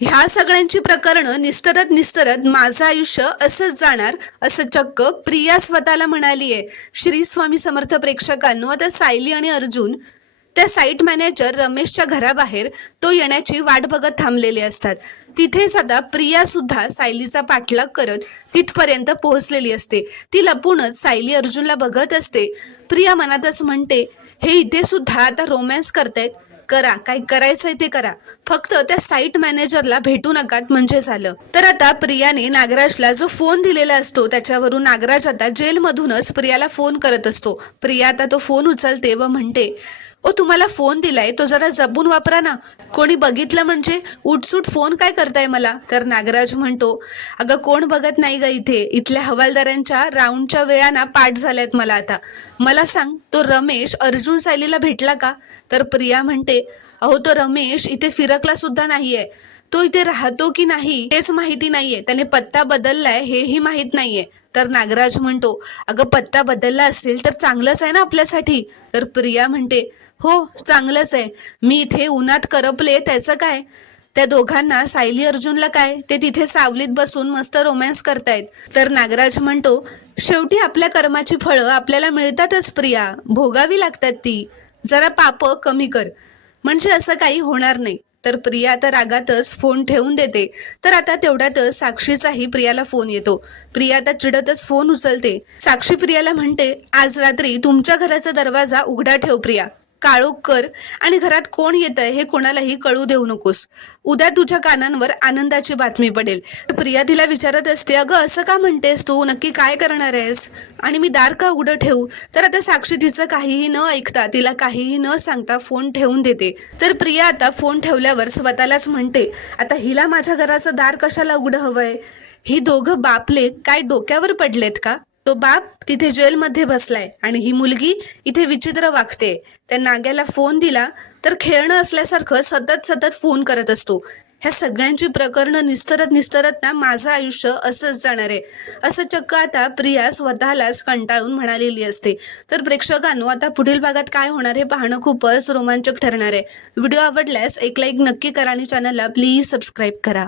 ह्या सगळ्यांची प्रकरणं निस्तरत निस्तरत माझं आयुष्य असंच जाणार असं चक्क प्रिया स्वतःला म्हणालीये। श्री स्वामी समर्थ प्रेक्षकांनो, आता सायली आणि अर्जुन त्या साईट मॅनेजर रमेशच्या घराबाहेर तो येण्याची वाट बघत थांबलेले असतात। तिथेच आता प्रिया सुद्धा सायलीचा पाठलाग करत तिथपर्यंत पोहोचलेली असते। ती लपूनच सायली अर्जुनला बघत असते। प्रिया मनातच म्हणते, हे इथे सुद्धा आता रोमॅन्स करतायत, करा काय करायचंय ते करा, फक्त त्या साईट मॅनेजरला भेटू नकात म्हणजे झालं। तर आता प्रियाने नागराजला जो फोन दिलेला असतो त्याच्यावरून नागराज आता जेलमधूनच प्रियाला फोन करत असतो। प्रिया आता तो फोन उचलते व म्हणते, ओ तुम्हाला फोन दिलाय तो जरा जपून वापरा ना, कोणी बघितलं म्हणजे उठसूट फोन काय करताय मला। तर नागराज म्हणतो, अगं कोण बघत नाही ग, इथल्या हवालदारांच्या राऊंडच्या वेळा ना पाठ झाल्यात मला। आता मला सांग, तो रमेश अर्जुन सायलीला भेटला का? तर प्रिया म्हणते, अहो तो रमेश इथे फिरकला सुद्धा नाहीये, तो इथे राहतो की नाही हेच माहिती नाहीये, त्याने पत्ता बदललाय हेही माहित नाहीये। तर नागराज म्हणतो, अगं पत्ता बदलला असेल तर चांगलंच आहे ना आपल्यासाठी। तर प्रिया म्हणते, हो चांगलंच आहे, मी इथे उन्हात करपले त्याचं काय, त्या दोघांना सायली अर्जुनला काय, ते तिथे सावलीत बसून मस्त रोमॅन्स करतायत। तर नागराज म्हणतो, शेवटी आपल्या कर्माची फळं आपल्याला मिळतातच प्रिया, भोगावी लागतात ती, जरा पाप कमी कर म्हणजे असं काही होणार नाही। तर प्रिया आता रागातच फोन ठेवून देते। तर आता तेवढ्यातच साक्षीचाही प्रियाला फोन येतो। प्रिया आता चिडतच फोन उचलते। साक्षी प्रियाला म्हणते, आज रात्री तुमच्या घराचा दरवाजा उघडा ठेव प्रिया, काळोख कर आणि घरात कोण येतंय हे कोणालाही कळू देऊ नकोस, उद्या तुझ्या कानांवर आनंदाची बातमी पडेल। प्रिया तिला विचारत असते, अगं असं का म्हणतेस तू, नक्की काय करणार आहेस आणि मी दार का उघडं ठेवू? तर आता साक्षी तिचं काहीही न ऐकता, तिला काहीही न सांगता फोन ठेवून देते। तर प्रिया आता फोन ठेवल्यावर स्वतःलाच म्हणते, आता हिला माझ्या घराचं दार कशाला उघडं हवंय, ही दोघं बापले काय डोक्यावर पडलेत का? तो बाप तिथे जेलमध्ये बसलाय आणि ही मुलगी इथे विचित्र वागते। त्या नाग्याला फोन दिला तर खेळणं असल्यासारखं सतत सतत फोन करत असतो। ह्या सगळ्यांची प्रकरणं निस्तरत निस्तरत ना माझं आयुष्य असंच जाणार आहे असं चक्क आता प्रिया स्वतःलाच कंटाळून म्हणालेली असते। तर प्रेक्षकांनो, आता पुढील भागात काय होणार हे पाहणं खूपच रोमांचक ठरणार आहे। व्हिडिओ आवडल्यास एक लाईक नक्की करा आणि चॅनलला प्लीज सबस्क्राईब करा।